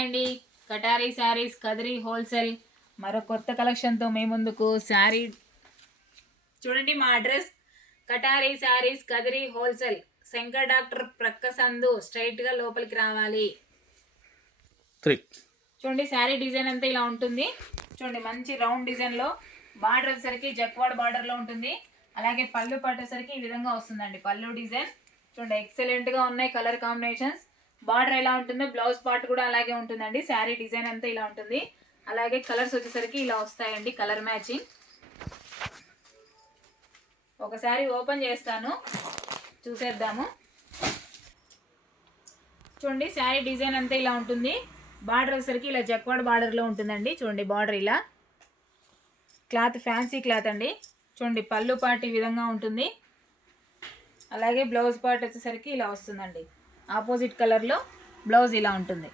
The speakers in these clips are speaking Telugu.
హాయ్ అండి, కటారీ శారీస్ కదిరి హోల్సేల్ మరో కొత్త కలెక్షన్తో మీ ముందుకు. శారీ చూడండి, మా address కటారీ saris Kadiri wholesale, Shankar doctor ప్రక్క సందు, స్ట్రైట్గా లోపలికి రావాలి. చూడండి, శారీ డిజైన్ అంతా ఇలా ఉంటుంది. చూడండి, మంచి రౌండ్ డిజైన్లో బార్డర్ వచ్చేసరికి జక్వాడ్ బార్డర్లో ఉంటుంది. అలాగే పళ్ళు పట్టేసరికి ఈ విధంగా వస్తుందండి పళ్ళు డిజైన్. చూడండి, ఎక్సలెంట్గా ఉన్నాయి కలర్ కాంబినేషన్స్. బార్డర్ ఎలా ఉంటుందో బ్లౌజ్ పార్ట్ కూడా అలాగే ఉంటుందండి. శారీ డిజైన్ అంతా ఇలా ఉంటుంది. అలాగే కలర్స్ వచ్చేసరికి ఇలా వస్తాయండి, కలర్ మ్యాచింగ్. ఒకసారి ఓపెన్ చేస్తాను, చూసేద్దాము. చూడండి, శారీ డిజైన్ అంతా ఇలా ఉంటుంది. బార్డర్ వచ్చేసరికి ఇలా జక్వాడ్ బార్డర్లో ఉంటుందండి. చూడండి, బార్డర్ ఇలా, క్లాత్ ఫ్యాన్సీ క్లాత్ అండి. చూడండి, పళ్ళు పార్ట్ ఈ విధంగా ఉంటుంది. అలాగే బ్లౌజ్ పార్ట్ వచ్చేసరికి ఇలా వస్తుందండి. ఆపోజిట్ కలర్లో బ్లౌజ్ ఇలా ఉంటుంది.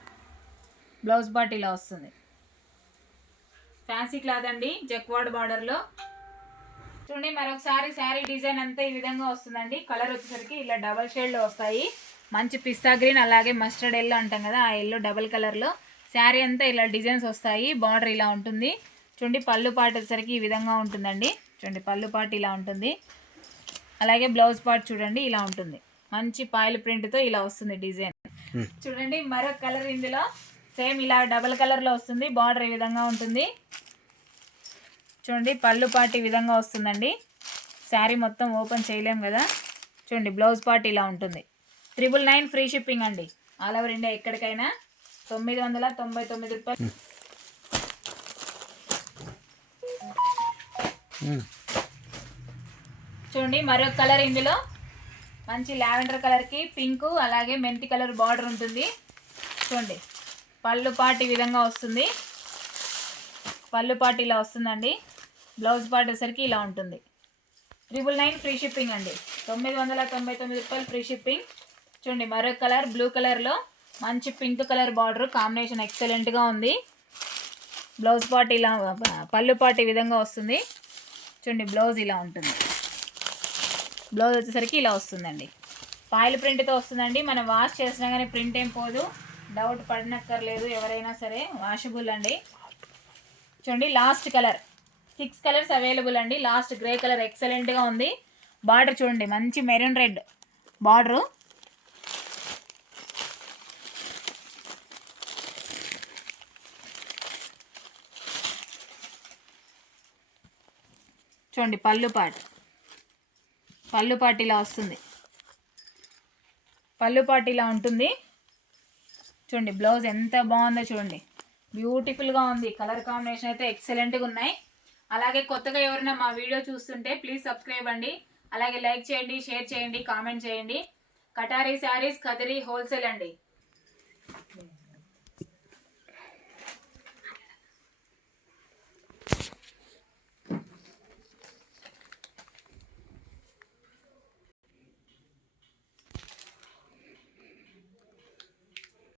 బ్లౌజ్ పార్ట్ ఇలా వస్తుంది. ఫ్యాన్సీ క్లాత్ అండి, జక్వాడ్ బార్డర్లో. చూడండి, మరొకసారి శారీ డిజైన్ అంతా ఈ విధంగా వస్తుందండి. కలర్ వచ్చేసరికి ఇలా డబల్ షేడ్లో వస్తాయి. మంచి పిస్తా గ్రీన్, అలాగే మస్టర్డ్ ఎల్లో అంటాం కదా, ఆ ఎల్లో డబల్ కలర్లో శారీ అంతా ఇలా డిజైన్స్ వస్తాయి. బార్డర్ ఇలా ఉంటుంది. చూడండి, పళ్ళు పార్ట్ వచ్చేసరికి ఈ విధంగా ఉంటుందండి. చూడండి, పళ్ళు పార్ట్ ఇలా ఉంటుంది. అలాగే బ్లౌజ్ పార్ట్ చూడండి ఇలా ఉంటుంది. మంచి పాయిల్ ప్రింట్తో ఇలా వస్తుంది డిజైన్. చూడండి, మరొక కలర్ ఇందులో సేమ్ ఇలా డబల్ కలర్లో వస్తుంది. బార్డర్ ఈ విధంగా ఉంటుంది. చూడండి, పళ్ళు పార్ట్ ఈ విధంగా వస్తుందండి. శారీ మొత్తం ఓపెన్ చేయలేం కదా. చూడండి, బ్లౌజ్ పార్ట్ ఇలా ఉంటుంది. 999 ఫ్రీ షిప్పింగ్ అండి, ఆల్ ఓవర్ ఇండియా ఎక్కడికైనా. 999 రూపాయలు. చూడండి, మరొక కలర్ ఇందులో మంచి లావెండర్ కలర్కి పింక్, అలాగే మెంతి కలర్ బార్డర్ ఉంటుంది. చూడండి, పళ్ళు పార్ట్ ఈ విధంగా వస్తుంది. పళ్ళు పార్ట్ ఇలా వస్తుందండి. బ్లౌజ్ పార్ట్ వచ్చేసరికి ఇలా ఉంటుంది. 999 ఫ్రీ షిప్పింగ్ అండి, 999 రూపాయలు ఫ్రీ షిప్పింగ్. చూడండి, మరొక కలర్ బ్లూ కలర్లో మంచి పింక్ కలర్ బార్డర్ కాంబినేషన్ ఎక్సలెంట్గా ఉంది. బ్లౌజ్ పార్ట్ ఇలా, పళ్ళు పార్ట్ ఈ విధంగా వస్తుంది. చూడండి, బ్లౌజ్ ఇలా ఉంటుంది. బ్లౌజ్ వచ్చేసరికి ఇలా వస్తుందండి. పాయిల్ ప్రింట్తో వస్తుందండి. మనం వాష్ చేసినా కానీ ప్రింట్ ఏం పోదు, డౌట్ పడినక్కర్లేదు ఎవరైనా సరే, వాషబుల్ అండి. చూడండి, లాస్ట్ కలర్ 6 కలర్స్ అవైలబుల్ అండి. లాస్ట్ గ్రే కలర్ ఎక్సలెంట్గా ఉంది. బార్డర్ చూడండి, మంచి మెరూన్ రెడ్ బార్డరు. చూడండి, పళ్ళు పార్ట్ ఇలా వస్తుంది. పళ్ళు పార్ట్ ఇలా ఉంటుంది. చూడండి, బ్లౌజ్ ఎంత బాగుందో చూడండి, బ్యూటిఫుల్గా ఉంది. కలర్ కాంబినేషన్ అయితే ఎక్సలెంట్గా ఉన్నాయి. అలాగే కొత్తగా ఎవరైనా మా వీడియో చూస్తుంటే ప్లీజ్ సబ్స్క్రైబ్ అండి. అలాగే లైక్ చేయండి, షేర్ చేయండి, కామెంట్ చేయండి. కటారీ శారీస్ కదిరి హోల్సేల్ అండి.